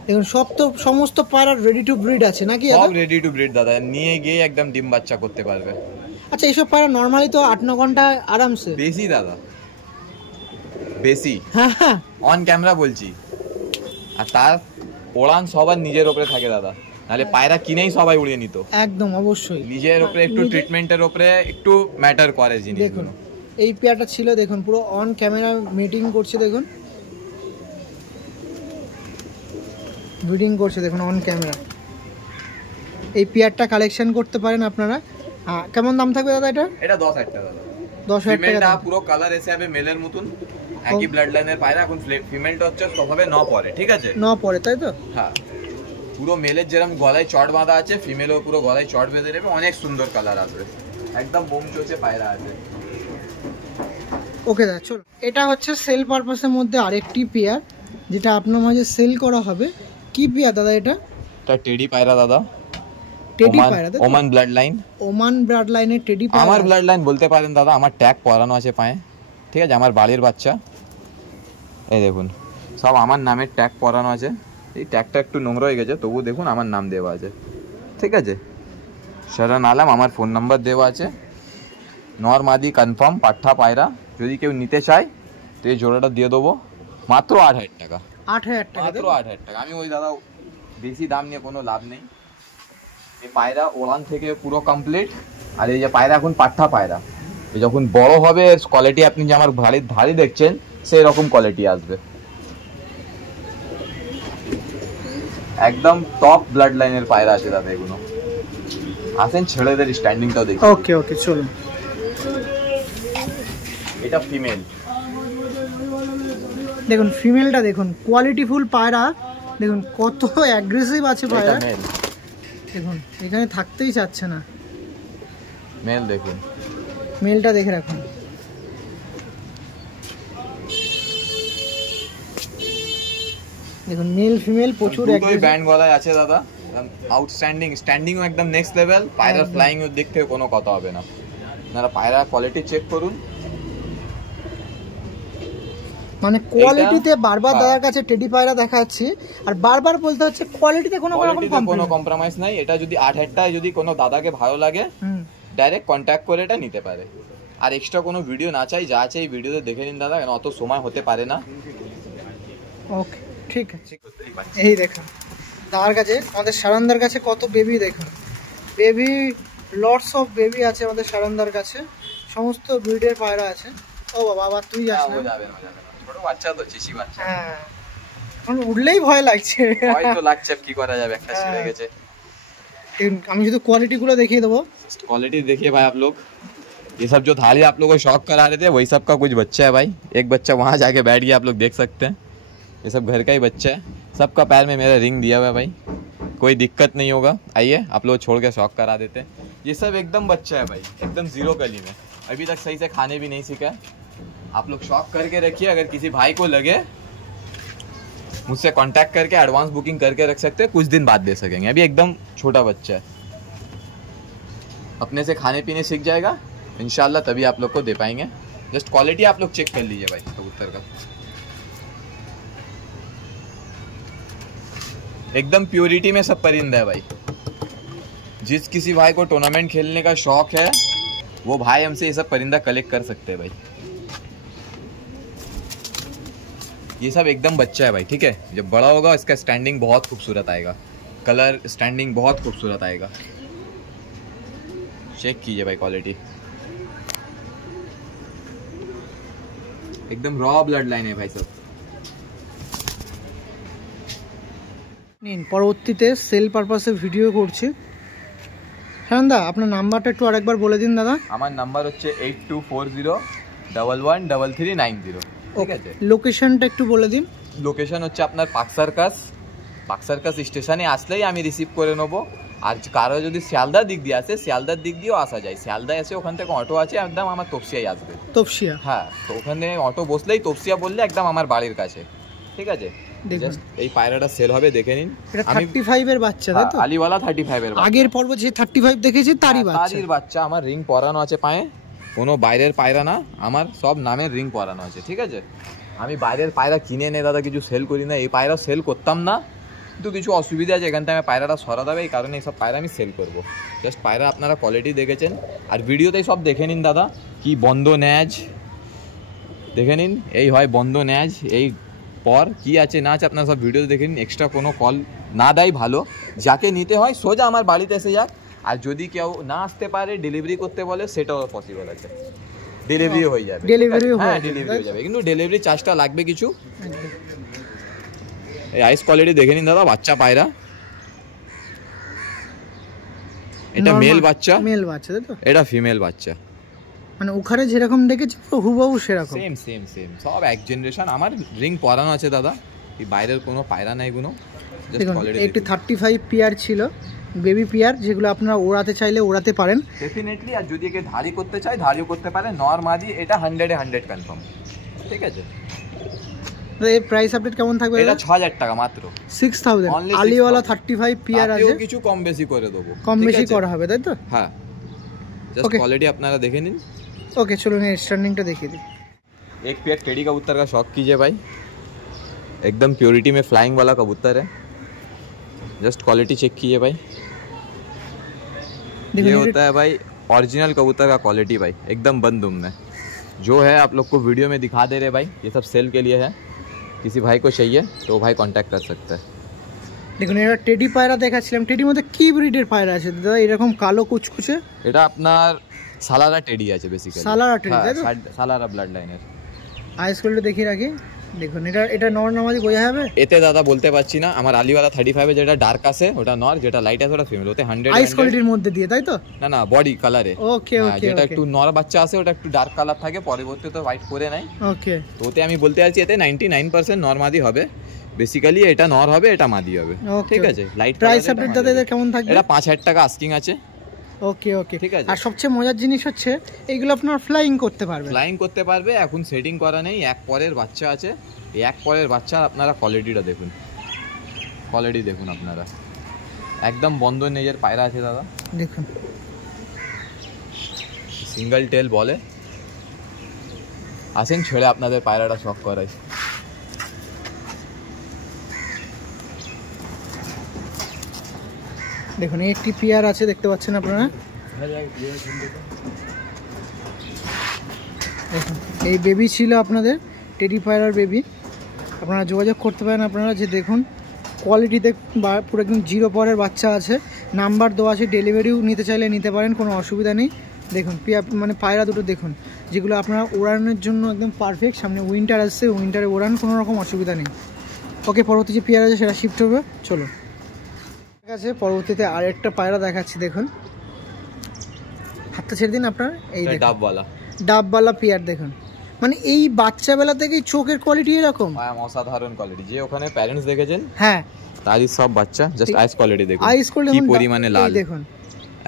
দেখুন সব তো সমস্ত পায়রা রেডি টু ব্রিড আছে নাকি? সব রেডি টু ব্রিড দাদা, নিয়ে গিয়ে একদম ডিম বাচ্চা করতে পারবে। আচ্ছা এইসব পায়রা নরমালি তো 8-9 ঘন্টা আরামসে। বেশি দাদা, বেশি হ্যাঁ হ্যাঁ অন ক্যামেরা বলছি। আর তার ওড়ান সবার নিজের উপরে থাকে দাদা, নাহলে পায়রা কিনেই সবাই উড়িয়ে নিত। একদম অবশ্যই নিজের উপরে একটু ট্রিটমেন্টের উপরে একটু ম্যাটার করে জিনিসগুলো। এই পেয়ারটা ছিল দেখুন পুরো অন ক্যামেরা মিটিং করছে, দেখুন ব্রিডিং করছে দেখুন অন ক্যামেরা। এই পেয়ারটা কালেকশন করতে পারেন আপনারা। কেমন দাম থাকবে দাদা এটা? এটা 10,000 টাকা দাদা। 10,000 টাকা পুরো কালার এসে যাবে মেলের মতন, একই ব্লাড লাইনের পায়রা। এখন ফিমেলটা হচ্ছে তবে ন পরে, ঠিক আছে? ন পরে, তাই তো? হ্যাঁ, পুরো মেলের যেরকম গলায় চট বাঁধা আছে, ফিমেলও পুরো গলায় চট বেঁধে নেবে, অনেক সুন্দর কালার আসবে, একদম বোম চোচে পায়রা আছে। ওকে দাদা চলো, এটা হচ্ছে সেল পারপাসের মধ্যে আরেকটি পেয়ার যেটা আপনার মাঝে সেল করা হবে। কি পেয়ার দাদা এটা? এটা টেডি পায়রা দাদা, টেডি পায়রা, Oman blood line. Oman blood লাইনের টেডি পায়রা। আমার ব্লাড লাইন বলতে পারেন দাদা, আমার ট্যাগ পরানো আছে পায়ে, ঠিক আছে? আমার বাড়ির বাচ্চা, এই দেখুন সব আমার নামের ট্যাগ পরানো আছে। এই ট্যাগটা একটু নোংরা হয়ে গেছে, তবু দেখুন আমার নাম দেওয়া আছে, ঠিক আছে? শরণ আলম আমার ফোন নাম্বার দেওয়া আছে। নর মাদি কনফার্ম পাঠা পায়রা, যদি কেউ নিতে চায় তো এই জোড়াটা দিয়ে দেবো মাত্র 8,000 টাকা। 8,000 টাকা, মাত্র 8,000 টাকা। আমি ওই দাদা বেশি দাম নিয়ে কোনো লাভ নেই। এই পায়রা ওড়ান থেকে পুরো কমপ্লিট, আর এই যে পায়রা এখন পাঠা পায়রা, যখন বড় হবে কোয়ালিটি আপনি যে আমার ভারী ধারি দেখছেন সেই রকম কোয়ালিটি আসবে, একদম টপ ব্লাড লাইনের পায়রা আছে দাদা এগুলো। আসেন ছেলেদের স্ট্যান্ডিংটাও দেখি। ওকে ওকে চলুন। এটা ফিমেল, দেখুন ফিমেলটা দেখুন, কোয়ালিটিফুল পায়রা দেখুন, কত অ্যাগ্রেসিভ আছে পায়রা। দেখুন এখানে থাকতেই চাচ্ছে না। মেল দেখুন, মেলটা দেখে রাখুন। দেখুন মেল ফিমেল প্রচুর দুটোই ব্যান্ড গলায় আছে দাদা, আউটস্ট্যান্ডিং। স্ট্যান্ডিংও একদম নেক্সট লেভেল, পায়রা ফ্লাইং এর দিক থেকে কোনো কথা হবে না। আপনারা পায়রা কোয়ালিটি চেক করুন, মানে কোয়ালিটিতে বারবার দাদার কাছে টেডি পায়রা দেখাচ্ছি, আর বারবার বলতে হচ্ছে কোয়ালিটিতে কোনো কম্প্রোমাইজ নাই। এটা যদি 8,000 টাকায় যদি কোনো দাদাকে ভালো লাগে ডাইরেক্ট কন্ট্যাক্ট করে এটা নিতে পারে। আর এক্সট্রা কোনো ভিডিও না চাই, যা চাই ভিডিওতে দেখে নিন দাদা, কারণ অত সময় হতে পারে না। ওকে ঠিক আছে। এই দেখুন দাদার কাছে, আমাদের সারান্দার কাছে কত বেবি, দেখুন বেবি, লটস অফ বেবি আছে আমাদের সারান্দার কাছে, সমস্ত ব্রিডের পায়রা আছে। ও বাবা, আবার তুই যাস না? ছোট বাচ্চা তো, চিচি বাচ্চা, হ্যাঁ এখন উঠলেই ভয় লাগছে। ভয় তো লাগছে, কি করা যাবে, একটা ছিঁড়ে গেছে। আমি শুধু क्वालिटी গুলো দেখিয়ে দেবো। क्वालिटी देखिए भाई आप लोग, ये सब जो थाली आप लोग को शौक करा रहे थे वही सब का कुछ बच्चा है भाई। एक बच्चा वहाँ जाके बैठ गया, आप लोग देख सकते हैं, ये सब घर का ही बच्चा है। सबका पैर में मेरा रिंग दिया हुआ है भाई, कोई दिक्कत नहीं होगा। आइए आप लोग छोड़ के शौक करा देते हैं। ये सब एकदम बच्चा है भाई, एकदम जीरो कली में, अभी तक सही से खाने भी नहीं सीखा है। आप लोग शौक करके रखिए, अगर किसी भाई को लगे मुझसे कांटेक्ट करके एडवांस बुकिंग करके रख सकते हैं, कुछ दिन बाद दे सकेंगे। अभी एकदम छोटा बच्चा है, अपने से खाने पीने सीख जाएगा इंशाल्लाह, तभी आप लोग को दे पाएंगे। जस्ट क्वालिटी आप लोग चेक कर लीजिए भाई कबूतर का, एकदम प्योरिटी में सब परिंदा है भाई। जिस किसी भाई को टूर्नामेंट खेलने का शौक है वो भाई हमसे ये सब परिंदा कलेक्ट कर सकते हैं भाई। ये सब एकदम बच्चा है भाई, ठीक है? जब बड़ा होगा इसका स्टैंडिंग बहुत खूबसूरत आएगा, कलर स्टैंडिंग बहुत खूबसूरत आएगा। चेक कीजिए भाई क्वालिटी, एकदम रॉ ब्लड लाइन है भाई सब। নিন পরবর্তীতে সেল পারপাসে ভিডিও করছি। হ্যাঁ দা, আপনার নাম্বারটা একটু আরেকবার বলে দিন দাদা। আমার নাম্বার হচ্ছে 8240113390, ঠিক আছে? লোকেশনটা একটু বলে দিন। লোকেশন হচ্ছে আপনার পাক সার্কাস স্টেশনে আসলেই আমি রিসিভ করে নেবো। আর কারো যদি শিয়ালদার দিক দিয়ে আসে, শিয়ালদার দিক দিয়েও আসা যায়। শিয়ালদা এসে ওখান থেকে অটো আছে, একদম আমার তপসিয়ায় আসবে। তপসিয়া? হ্যাঁ, তো ওখানে অটো বসলেই তপসিয়া বললে একদম আমার বাড়ির কাছে, ঠিক আছে? এই পায়রাটা সেল হবে, দেখে নিন। এটা 35 এর বাচ্চা, তাই তো? আলিওয়ালা 35 এর বাচ্চা। আগের পর্ব যে 35 দেখেছি তারই বাচ্চা। আমার রিং পরানো আছে পায়ে, কোনো বাইরের পায়রা না, আমার সব নামের রিং পরানো আছে, ঠিক আছে? আমি বাইরের পায়রা কিনে এনে দাদা কিছু সেল করি না। এই পায়রা সেল করতাম না, কিন্তু কিছু অসুবিধা আছে, এখান থেকে আমি পায়রাটা সরা দেবে, এই কারণে এইসব পায়রা আমি সেল করবো। জাস্ট পায়রা আপনারা কোয়ালিটি দেখেছেন, আর ভিডিওতেই সব দেখে নিন দাদা। কি বন্ধ ন্যাজ দেখে নিন, এই হয় বন্ধ ন্যাজ, এই পর কি আছে না আছে আপনারা সব ভিডিও দেখে নিন। এক্সট্রা কোনো কল না দেয় ভালো, যাকে নিতে হয় সোজা আমার বাড়িতে এসে যাক। আর যদি কেউ না আসতে পারে ডেলিভারি করতে বলে সেটাও পসিবল আছে, ডেলিভারি হয়ে যাবে। হ্যাঁ ডেলিভারি হয়ে যাবে, কিন্তু ডেলিভারি চার্জটা লাগবে কিছু। এই আইস কোয়ালিটি দেখে নিন দাদা, বাচ্চা পায়রা, এটা মেল বাচ্চা, তাই তো? এটা ফিমেল বাচ্চা, মানে ওখানে যেরকম দেখেছি হুবহু সেরকম, সেম সেম সেম সব এক জেনারেশন। আমার রিং পরানো আছে দাদা, এই বাইরের কোনো পায়রা নাই কোনো। দেখুন একটি 35 পিয়ার ছিল, বেবি পিয়ার, যেগুলো আপনারা ওড়াতে চাইলে ওড়াতে পারেন ডেফিনেটলি। আর যদি একে ধারি করতে চাই ধারিও করতে পারে, নরমাদি এটা 100 এ 100 কনফার্ম, ঠিক আছে? এর প্রাইস আপডেট কেমন থাকবে? এটা 6000 টাকা মাত্র, 6000 আলিওয়ালা 35 পিয়ার আছে, কিছু কম বেশি করে দেবো, কম বেশি করা হবে তাই তো? হ্যাঁ, জাস্ট কোয়ালিটি আপনারা দেখে নিন। ओके चलो मैं स्टैंडिंग दिखिए दी। एक पेयर टेडी कबूतर का शौक कीजिए भाई, एकदम प्योरिटी में फ्लाइंग वाला कबूतर है। जस्ट क्वालिटी चेक कीजिए भाई, ये होता है भाई ओरिजिनल कबूतर का क्वालिटी भाई, एकदम बंद दुम में। जो है आप लोग को वीडियो में दिखा दे रहे भाई, ये सब सेल के लिए है, किसी भाई को चाहिए तो भाई कांटेक्ट कर सकते हैं। দেখুন এটা টেডি পায়রা দেখাচ্ছিলাম, টেডির মধ্যে কি ব্রিডের পায়রা আছে দাদা? এরকম কালো কুচকুচে, এটা আপনার সালারা টেডি আছে বেসিক্যালি, সালারা টেডি তাই তো? সালারা ব্লাড লাইনের। আইস কোয়ালিটি দেখিয়ে রাখি, দেখুন এটা নর নামাজি বোঝা যাবে? এতে দাদা বলতে পারছি না, আমার আলিওয়ালা 35 এ যেটা ডার্ক আছে ওটা নর, যেটা লাইট আছে ওটা ফিমেল। ওতে 100 আইস কোয়ালিটির মধ্যে দিয়ে তাই তো? না না বডি কালারে। ওকে ওকে, যেটা একটু নর বাচ্চা আছে ওটা একটু ডার্ক কালার থাকে, পরবর্তীতে হোয়াইট করে নাই। ওকে, তো ওতে আমি বলতে চাইছি এতে 99% নর মাদি হবে, বেসিক্যালি এটা নর হবে এটা মাদি হবে, ঠিক আছে? লাইট প্রাইস আপডেট দাদা এদের কেমন থাকবে? এটা 5000 টাকা আস্কিং আছে। ওকে ওকে, ঠিক আছে। আর সবচেয়ে মজার জিনিস হচ্ছে এইগুলো আপনারা ফ্লাইং করতে পারবে, এখন সেটিং করা নেই, এক পরের বাচ্চা আছে। এই এক পরের বাচ্চা আপনারা কোয়ালিটিটা দেখুন, কোয়ালিটি দেখুন আপনারা, একদম বন্ধ নেজের পায়রা আছে দাদা, দেখুন সিঙ্গেল টেল বলে। আসেন ছেড়ে আপনাদের পায়রাটা শখ করাই। দেখুন একটি পেয়ার আছে, দেখতে পাচ্ছেন আপনারা। দেখুন এই বেবি ছিল আপনাদের টেডি পায়রার বেবি, আপনারা যোগাযোগ করতে পারেন আপনারা। যে দেখুন কোয়ালিটিতে পুরো একদম 0 পরের বাচ্চা আছে, নাম্বার দেওয়া আছে, ডেলিভারিও নিতে চাইলে নিতে পারেন, কোনো অসুবিধা নেই। দেখুন মানে পায়রা দুটো দেখুন, যেগুলো আপনারা ওড়ানোর জন্য একদম পারফেক্ট। সামনে উইন্টার আসছে, উইন্টারে ওড়ান কোনো রকম অসুবিধা নেই। ওকে, পরবর্তী যে পেয়ার আছে সেটা শিফট হবে, চলো। ঠিক আছে, পরবর্তীতে আরেকটা পায়রা দেখাচ্ছি। দেখুন হাতটা ছেড়ে দিন আপনার, এই ডাবওয়ালা পেয়ার দেখুন, মানে এই বাচ্চা বেলা থেকেই চোখের কোয়ালিটি এরকম অসাধারণ কোয়ালিটি। যে ওখানে প্যারেন্টস দেখেছেন, হ্যাঁ তারই সব বাচ্চা। জাস্ট আইস কোয়ালিটি দেখুন, আইস কোয়ালিটি কি পরিমাণে লাল দেখুন,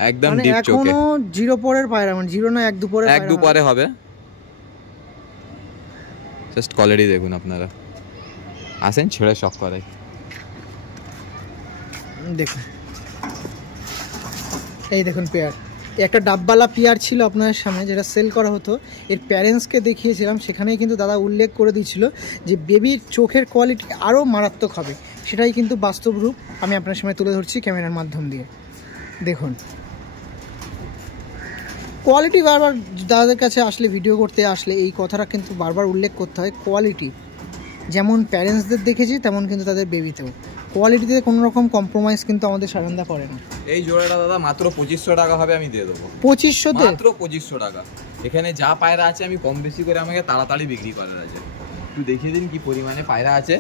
একদম ডিপ চোখে। এখনো 0 পরের পায়রা, মানে 0 না 1-2 পরের, 1-2 পরে হবে। জাস্ট কোয়ালিটি দেখুন আপনারা, আসেন ছেড়ে শখ করাই। দেখুন এই দেখুন পেয়ার, একটা ডাবওয়ালা পেয়ার ছিল আপনাদের সামনে, যেটা সেল করা হতো। এর প্যারেন্টসকে দেখিয়েছিলাম, সেখানেই কিন্তু দাদা উল্লেখ করে দিয়েছিল যে বেবির চোখের কোয়ালিটি আরও মারাত্মক হবে। সেটাই কিন্তু বাস্তব রূপ আমি আপনার সামনে তুলে ধরছি ক্যামেরার মাধ্যম দিয়ে। দেখুন কোয়ালিটি, বারবার দাদাদের কাছে আসলে, ভিডিও করতে আসলে এই কথাটা কিন্তু বারবার উল্লেখ করতে হয়। কোয়ালিটি যেমন প্যারেন্টসদের দেখেছি তেমন কিন্তু তাদের বেবিতেও কোয়ালিটিতে কোনো রকম কম্প্রোমাইজ কিন্তু আমাদের সারান্দা করে না। এই জোড়াটা দাদা মাত্র 2500 টাকা হবে, আমি দিয়ে দেবো। 2500 মাত্র 2500 টাকা। এখানে যা পায়রা আছে আমি কম বেশি করে আমাকে তাড়াতাড়ি বিক্রি করার আছে। একটু দেখিয়ে দিন কি পরিমাণে পায়রা আছে,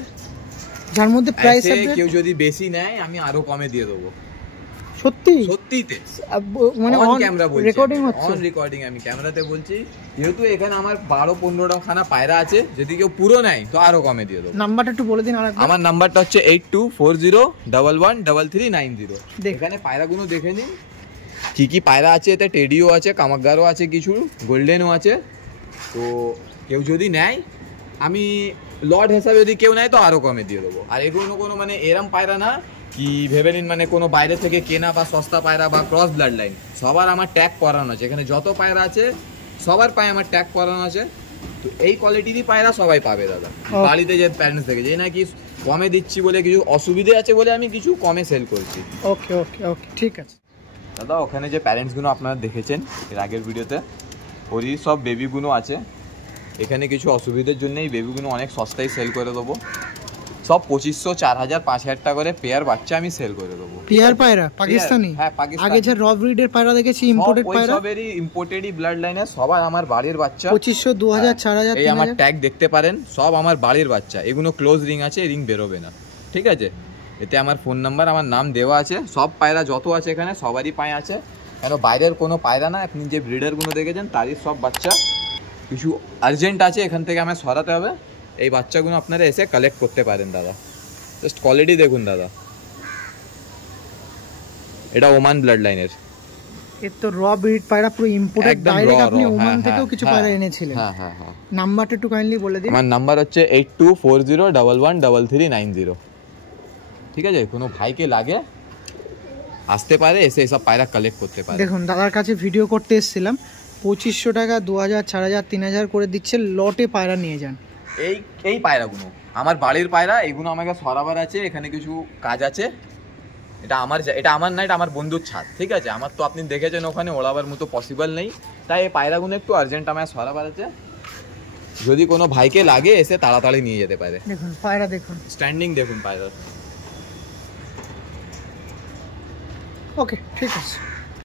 যার মধ্যে প্রাইস কেউ যদি বেশি নেয় আমি আরো কমে দিয়ে দেবো। সত্যি সত্যিতে, মানে অন ক্যামেরা বলছি, রেকর্ডিং হচ্ছে, অন রেকর্ডিং আমি ক্যামেরাতে বলছি। যেহেতু এখানে আমার 12-15টা খানা পায়রা আছে, যদি কেউ পুরো নেয় তো আরো কমে দিয়ে দেবো। নাম্বারটা একটু বলে দিন আরেকবার। আমার নাম্বারটা হচ্ছে 8240113390। এখানে পায়রাগুলো দেখে নিন কি কি পায়রা আছে। এতে টেডিও আছে, কামাগারও আছে, কিছু গোল্ডেনও আছে। তো কেউ যদি নেয়, আমি লট হিসাবে যদি কেউ নেয় তো আরো কমে দিয়ে দেবো। আর এগুলো কোনো মানে এরম পায়রা না কি ভেবে নিন মানে কোনো বাইরে থেকে কেনা বা সস্তা পায়রা বা ক্রস ব্লাড লাইন, সবার আমার ট্যাগ করানো আছে। এখানে যত পায়রা আছে সবার পায়ে আমার ট্যাগ করানো আছে। তো এই কোয়ালিটিরই পায়রা সবাই পাবে দাদা। বাড়িতে যে প্যারেন্টস দেখে যে নাকি কমে দিচ্ছি বলে কিছু অসুবিধে আছে বলে আমি কিছু কমে সেল করছি। ওকে ওকে ওকে, ঠিক আছে দাদা। ওখানে যে প্যারেন্টসগুলো আপনারা দেখেছেন এর আগের ভিডিওতে, ওরই সব বেবিগুলো আছে। এখানে কিছু অসুবিধার জন্য এই বেবিগুলো অনেক সস্তায় সেল করে দেবো। সব 2500 4000 5000 টাকা করে পেয়ার বাচ্চা আমি সেল করে দেবো। পেয়ার পায়রা পাকিস্তানি? হ্যাঁ পাকিস্তানি। আগে যে র ব্রিডের পায়রা দেখেছি ইম্পোর্টেড পায়রা, সবেরই ইম্পোর্টেডই ব্লাড লাইনের, সবাই আমার বাড়ির বাচ্চা। 2500 2000 4000 এই আমার ট্যাগ দেখতে পারেন, সব আমার বাড়ির বাচ্চা। এগুলো ক্লোজ রিং আছে, রিং বেরোবে না, ঠিক আছে? এতে আমার ফোন নাম্বার, আমার নাম দেওয়া আছে। সব পায়রা যত আছে এখানে সবারই পায়ে আছে, কেন বাইরের কোনো পায়রা না। আপনি যে ব্রিডারগুলো দেখেছেন তারই সব বাচ্চা। কিছু আর্জেন্ট আছে, এখান থেকে আমার সরাতে হবে। এই বাচ্চাগুলো আপনারা এসে কালেক্ট করতে পারেন দাদা। জাস্ট কোয়ালিটি দেখুন দাদা, এটা ওমান ব্লাড লাইনের। এর তো র ব্রিড পায়রা পুরো ইম্পোর্টেড, ডাইরেক্ট আপনি ওমান থেকেও কিছু পায়রা এনেছিলেন। হ্যাঁ হ্যাঁ হ্যাঁ। নাম্বারটা একটু কাইন্ডলি বলে দিন। আমার নাম্বার হচ্ছে 8240113390, ঠিক আছে? কোনো ভাইকে লাগে আসতে পারে, এসে এসব পায়রা কালেক্ট করতে পারে। দেখুন দাদার কাছে ভিডিও করতে এসেছিলাম, 2500 টাকা 2000 4000 3000 করে দিচ্ছে, লটে পায়রা নিয়ে যান। এই পায়রাগুলো আমার বাড়ির পায়রা, এগুলো আমাকে সরাবার আছে, এখানে কিছু কাজ আছে। এটা আমার না, এটা আমার বন্ধুর ছাদ, ঠিক আছে? আমার তো আপনি দেখেছেন ওখানে ওড়াবার মতো পসিবল নেই, তাই এই পায়রাগুলো একটু আর্জেন্ট আমার সরাবার আছে। যদি কোনো ভাইকে লাগে এসে তাড়াতাড়ি নিয়ে যেতে পারে। দেখুন পায়রা দেখুন, স্ট্যান্ডিং দেখুন পায়রা। ওকে ঠিক আছে।